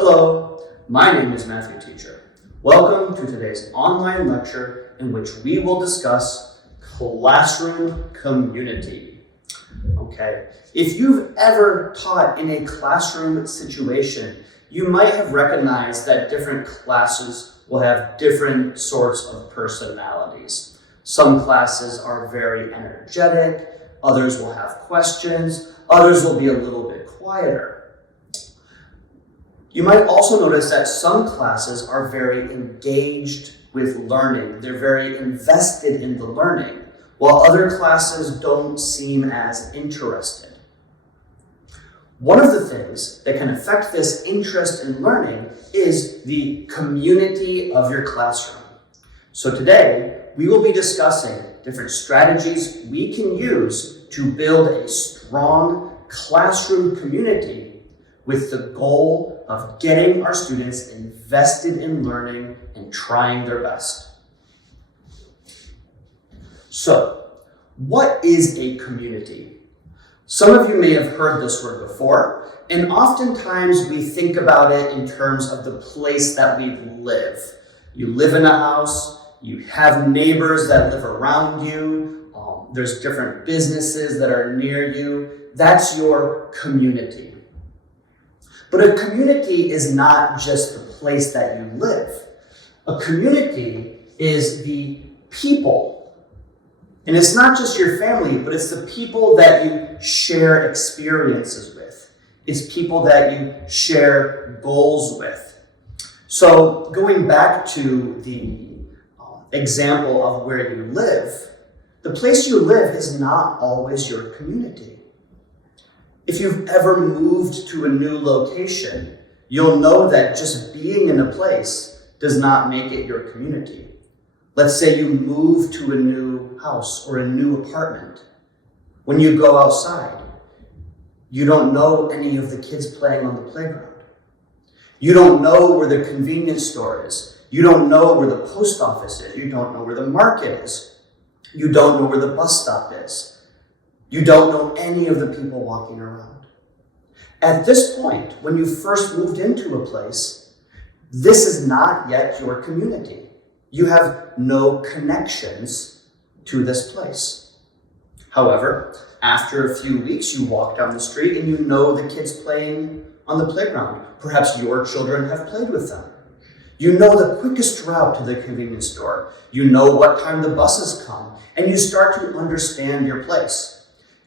Hello, my name is Matthew Teacher. Welcome to today's online lecture in which we will discuss classroom community. Okay, if you've ever taught in a classroom situation, you might have recognized that different classes will have different sorts of personalities. Some classes are very energetic, others will have questions, others will be a little bit quieter. You might also notice that some classes are very engaged with learning. They're very invested in the learning, while other classes don't seem as interested. One of the things that can affect this interest in learning is the community of your classroom. So today, we will be discussing different strategies we can use to build a strong classroom community with the goal of getting our students invested in learning and trying their best. So, what is a community? Some of you may have heard this word before, and oftentimes we think about it in terms of the place that we live. You live in a house, you have neighbors that live around you, there's different businesses that are near you. That's your community. But a community is not just the place that you live. A community is the people. And it's not just your family, but it's the people that you share experiences with. It's people that you share goals with. So going back to the example of where you live, the place you live is not always your community. If you've ever moved to a new location, you'll know that just being in a place does not make it your community. Let's say you move to a new house or a new apartment. When you go outside, you don't know any of the kids playing on the playground. You don't know where the convenience store is. You don't know where the post office is. You don't know where the market is. You don't know where the bus stop is. You don't know any of the people walking around. At this point, when you first moved into a place, this is not yet your community. You have no connections to this place. However, after a few weeks, you walk down the street and you know the kids playing on the playground. Perhaps your children have played with them. You know the quickest route to the convenience store. You know what time the buses come, and you start to understand your place.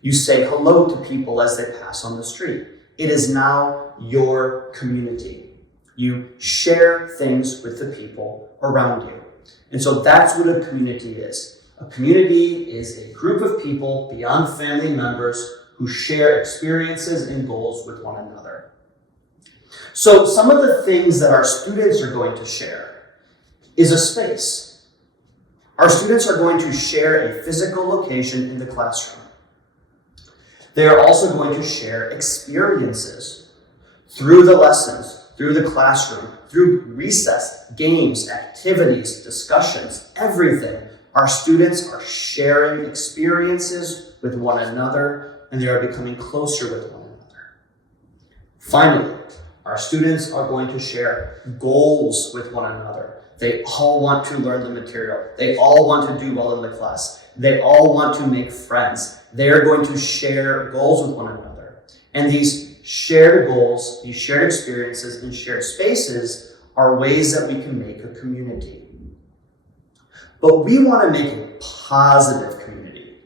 You say hello to people as they pass on the street. It is now your community. You share things with the people around you. And so that's what a community is. A community is a group of people beyond family members who share experiences and goals with one another. So some of the things that our students are going to share is a space. Our students are going to share a physical location in the classroom. They are also going to share experiences through the lessons, through the classroom, through recess, games, activities, discussions, everything. Our students are sharing experiences with one another, and they are becoming closer with one another. Finally, our students are going to share goals with one another. They all want to learn the material. They all want to do well in the class. They all want to make friends. They are going to share goals with one another. And these shared goals, these shared experiences, and shared spaces are ways that we can make a community. But we want to make a positive community.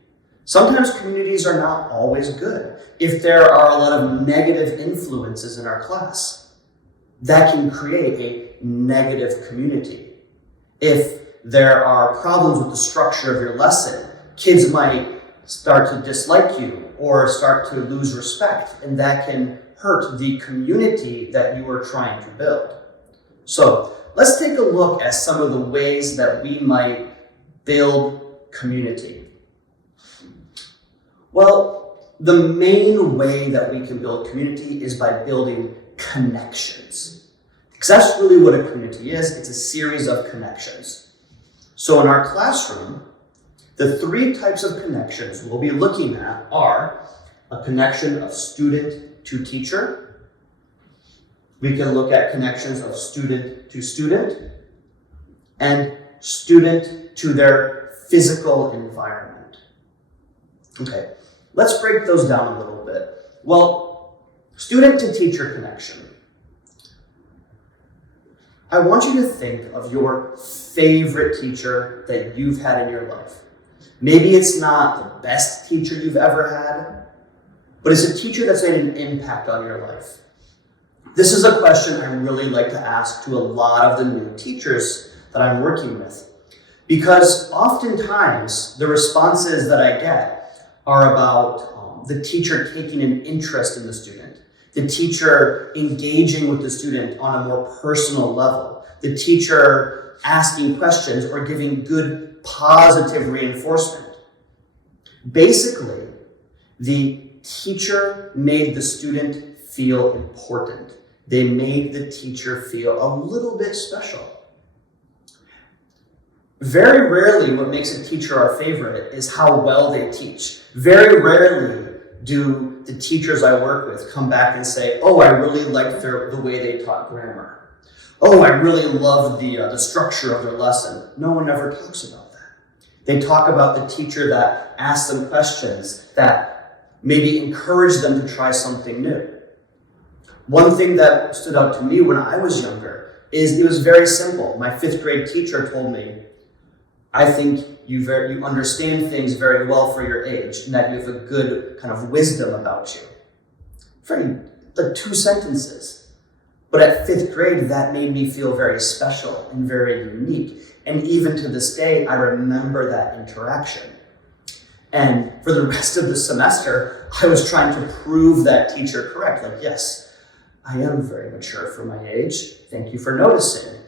Sometimes communities are not always good. If there are a lot of negative influences in our class, that can create a negative community. If there are problems with the structure of your lesson, kids might start to dislike you or start to lose respect, and that can hurt the community that you are trying to build. So let's take a look at some of the ways that we might build community. Well, the main way that we can build community is by building connections. Because that's really what a community is. It's a series of connections. So in our classroom, the three types of connections we'll be looking at are a connection of student to teacher. We can look at connections of student to student and student to their physical environment. Okay, let's break those down a little bit. Well, student to teacher connection. I want you to think of your favorite teacher that you've had in your life. Maybe it's not the best teacher you've ever had, but it's a teacher that's made an impact on your life. This is a question I really like to ask to a lot of the new teachers that I'm working with, because oftentimes the responses that I get are about the teacher taking an interest in the student, the teacher engaging with the student on a more personal level, the teacher asking questions or giving good positive reinforcement. Basically, the teacher made the student feel important. They made the teacher feel a little bit special. Very rarely what makes a teacher our favorite is how well they teach. Very rarely do the teachers I work with come back and say, oh, I really liked the way they taught grammar. Oh, I really loved the structure of their lesson. No one ever talks about that. They talk about the teacher that asked them questions, that maybe encouraged them to try something new. One thing that stood out to me when I was younger is it was very simple. My 5th grade teacher told me, I think you understand things very well for your age and that you have a good kind of wisdom about you. Very, like 2 sentences. But at 5th grade, that made me feel very special and very unique. And even to this day, I remember that interaction. And for the rest of the semester, I was trying to prove that teacher correct. Like, yes, I am very mature for my age. Thank you for noticing.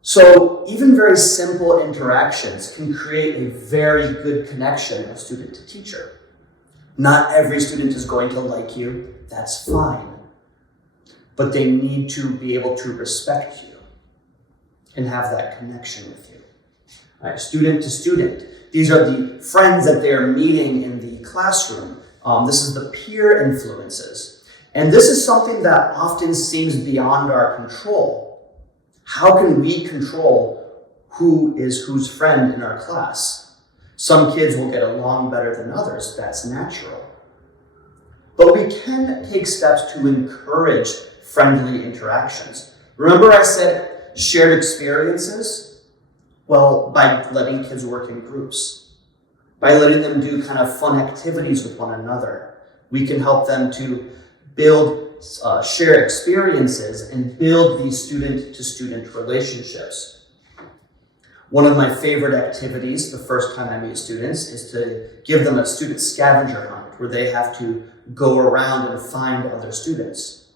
So even very simple interactions can create a very good connection of student to teacher. Not every student is going to like you. That's fine. But they need to be able to respect you and have that connection with you. All right, student to student. These are the friends that they are meeting in the classroom. This is the peer influences. And this is something that often seems beyond our control. How can we control who is whose friend in our class? Some kids will get along better than others. That's natural. But we can take steps to encourage friendly interactions. Remember I said shared experiences? Well, by letting kids work in groups, by letting them do kind of fun activities with one another, we can help them to build shared experiences and build these student-to-student relationships. One of my favorite activities the first time I meet students is to give them a student scavenger hunt where they have to go around and find other students.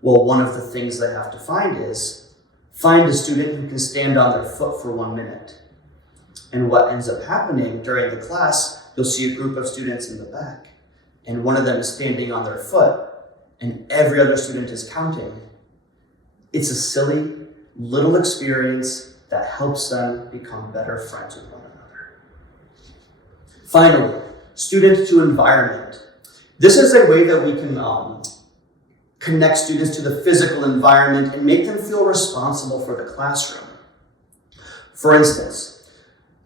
Well, one of the things they have to find is find a student who can stand on their foot for 1 minute. And what ends up happening during the class, you'll see a group of students in the back, and one of them is standing on their foot, and every other student is counting. It's a silly little experience that helps them become better friends with one another. Finally, student to environment. This is a way that we can connect students to the physical environment and make them feel responsible for the classroom. For instance,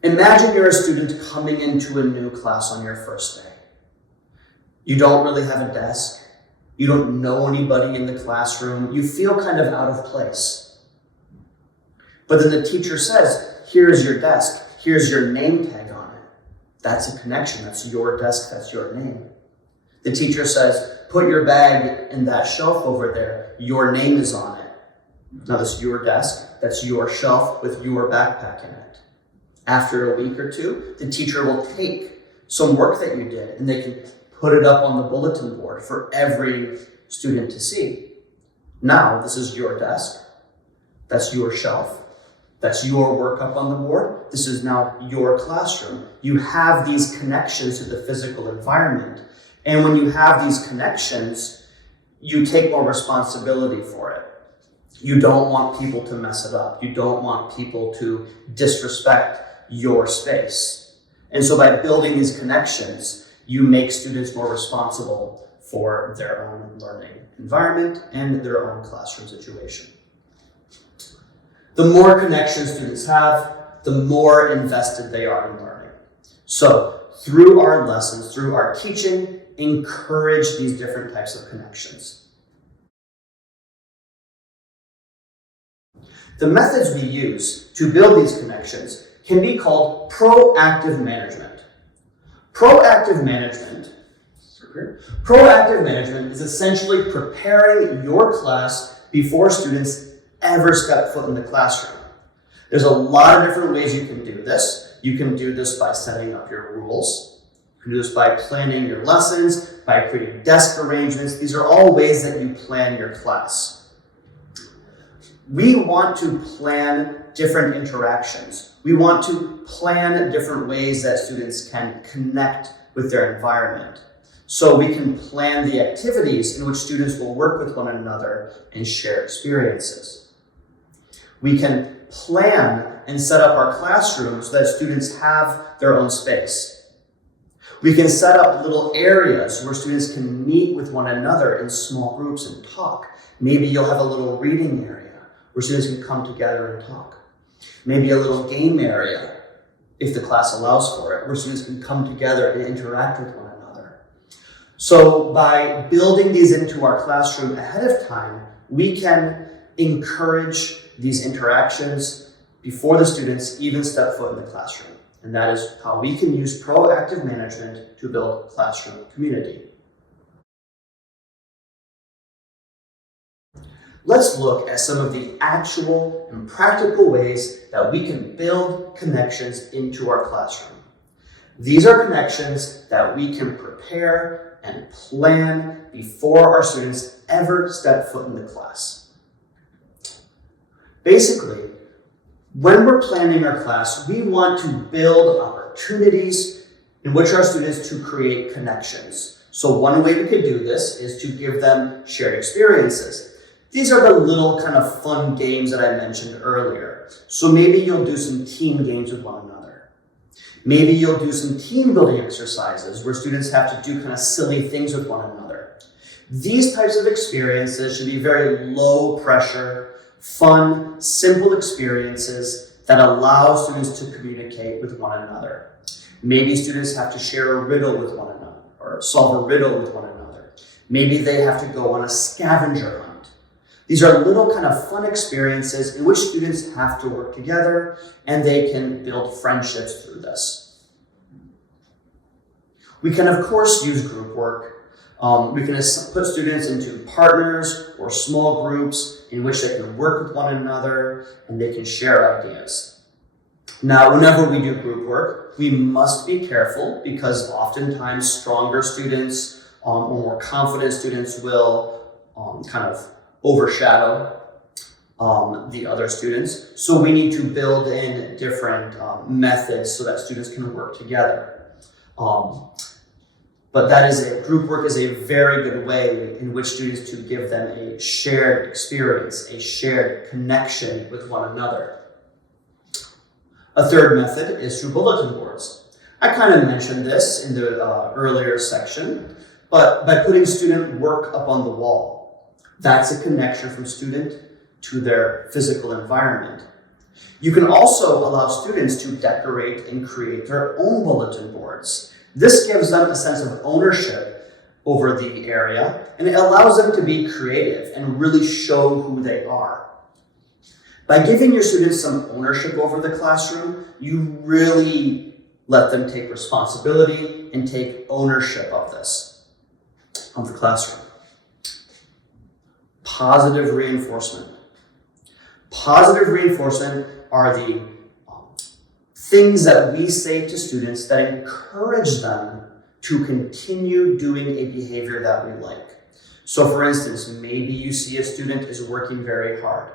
imagine you're a student coming into a new class on your first day. You don't really have a desk. You don't know anybody in the classroom. You feel kind of out of place. But then the teacher says, here's your desk. Here's your name tag on it. That's a connection. That's your desk. That's your name. The teacher says, put your bag in that shelf over there. Your name is on it. Now that's your desk. That's your shelf with your backpack in it. After a week or two, the teacher will take some work that you did and they can put it up on the bulletin board for every student to see. Now, this is your desk. That's your shelf. That's your work up on the board. This is now your classroom. You have these connections to the physical environment. And when you have these connections, you take more responsibility for it. You don't want people to mess it up. You don't want people to disrespect your space. And so by building these connections, you make students more responsible for their own learning environment and their own classroom situation. The more connections students have, the more invested they are in learning. So through our lessons, through our teaching, encourage these different types of connections. The methods we use to build these connections can be called proactive management. Proactive management is essentially preparing your class before students ever step foot in the classroom. There's a lot of different ways you can do this. You can do this by setting up your rules. You can do this by planning your lessons, by creating desk arrangements. These are all ways that you plan your class. We want to plan different interactions. We want to plan different ways that students can connect with their environment. So we can plan the activities in which students will work with one another and share experiences. We can plan and set up our classrooms so that students have their own space. We can set up little areas where students can meet with one another in small groups and talk. Maybe you'll have a little reading area where students can come together and talk. Maybe a little game area, if the class allows for it, where students can come together and interact with one another. So by building these into our classroom ahead of time, we can encourage these interactions before the students even step foot in the classroom. And that is how we can use proactive management to build classroom community. Let's look at some of the actual and practical ways that we can build connections into our classroom. These are connections that we can prepare and plan before our students ever step foot in the class. Basically, when we're planning our class, we want to build opportunities in which our students to create connections. So one way we could do this is to give them shared experiences. These are the little kind of fun games that I mentioned earlier. So maybe you'll do some team games with one another. Maybe you'll do some team building exercises where students have to do kind of silly things with one another. These types of experiences should be very low pressure, fun, simple experiences that allow students to communicate with one another. Maybe students have to share a riddle with one another or solve a riddle with one another. Maybe they have to go on a scavenger hunt. These are little kind of fun experiences in which students have to work together and they can build friendships through this. We can, of course, use group work. We can put students into partners or small groups in which they can work with one another and they can share ideas. Now, whenever we do group work, we must be careful because oftentimes stronger students or more confident students will kind of overshadow the other students. So we need to build in different methods so that students can work together. But group work is a very good way in which students to give them a shared experience, a shared connection with one another. A third method is through bulletin boards. I kind of mentioned this in the earlier section, but by putting student work up on the wall, that's a connection from student to their physical environment. You can also allow students to decorate and create their own bulletin boards. This gives them a sense of ownership over the area, and it allows them to be creative and really show who they are. By giving your students some ownership over the classroom, you really let them take responsibility and take ownership of the classroom. Positive reinforcement. Positive reinforcement are the things that we say to students that encourage them to continue doing a behavior that we like. So for instance, maybe you see a student is working very hard.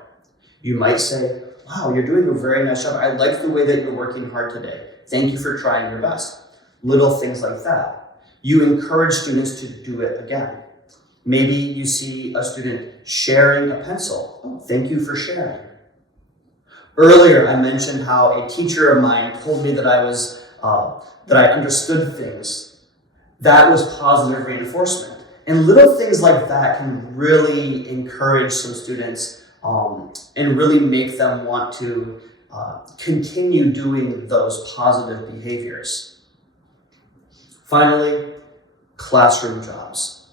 You might say, wow, you're doing a very nice job. I like the way that you're working hard today. Thank you for trying your best. Little things like that. You encourage students to do it again. Maybe you see a student sharing a pencil. Oh, thank you for sharing. Earlier, I mentioned how a teacher of mine told me that I understood things. That was positive reinforcement. And little things like that can really encourage some students and really make them want to continue doing those positive behaviors. Finally, classroom jobs.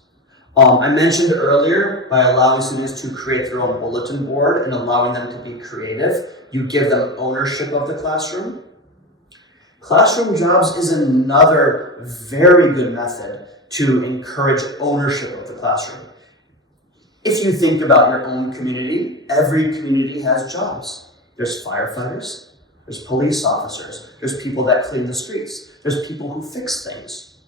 I mentioned earlier, by allowing students to create their own bulletin board and allowing them to be creative, you give them ownership of the classroom. Classroom jobs is another very good method to encourage ownership of the classroom. If you think about your own community, every community has jobs. There's firefighters, there's police officers, there's people that clean the streets, there's people who fix things.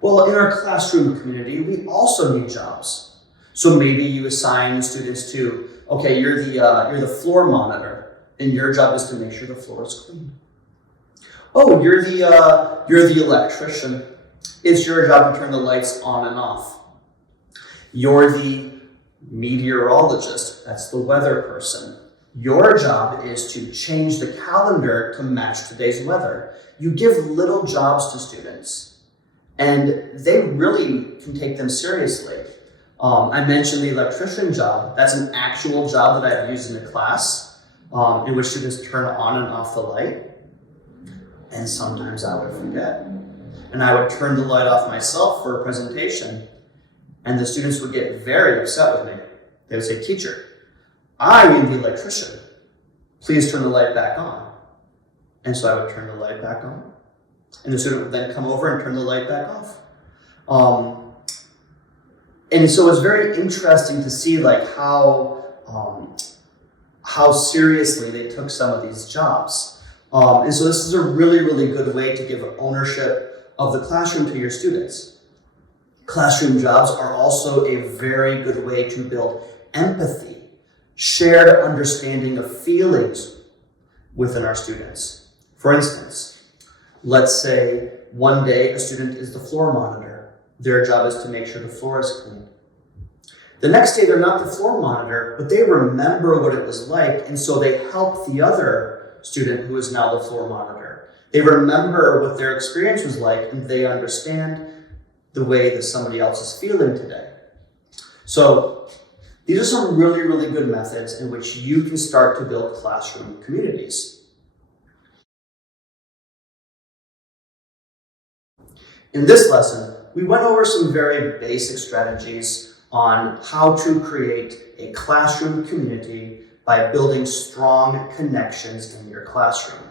Well, in our classroom community, we also need jobs. So maybe you assign students to, okay, you're the floor monitor, and your job is to make sure the floor is clean. Oh, you're the electrician. It's your job to turn the lights on and off. You're the meteorologist. That's the weather person. Your job is to change the calendar to match today's weather. You give little jobs to students, and they really can take them seriously. I mentioned the electrician job. That's an actual job that I've used in a class in which students turn on and off the light. And sometimes I would forget. And I would turn the light off myself for a presentation, and the students would get very upset with me. They would say, "Teacher, I am the electrician. Please turn the light back on." And so I would turn the light back on, and the student would then come over and turn the light back off. And so it's very interesting to see like how seriously they took some of these jobs. And so this is a really, really good way to give ownership of the classroom to your students. Classroom jobs are also a very good way to build empathy, shared understanding of feelings within our students. For instance, let's say one day a student is the floor monitor. Their job is to make sure the floor is clean. The next day they're not the floor monitor, but they remember what it was like, and so they help the other student who is now the floor monitor. They remember what their experience was like, and they understand the way that somebody else is feeling today. So these are some really, really good methods in which you can start to build classroom communities. In this lesson, we went over some very basic strategies on how to create a classroom community by building strong connections in your classroom.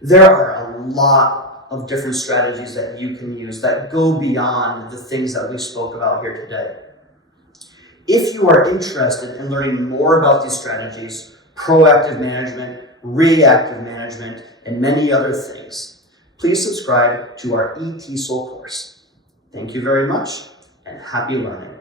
There are a lot of different strategies that you can use that go beyond the things that we spoke about here today. If you are interested in learning more about these strategies, proactive management, reactive management, and many other things, please subscribe to our e-tesol course. Thank you very much, and happy learning.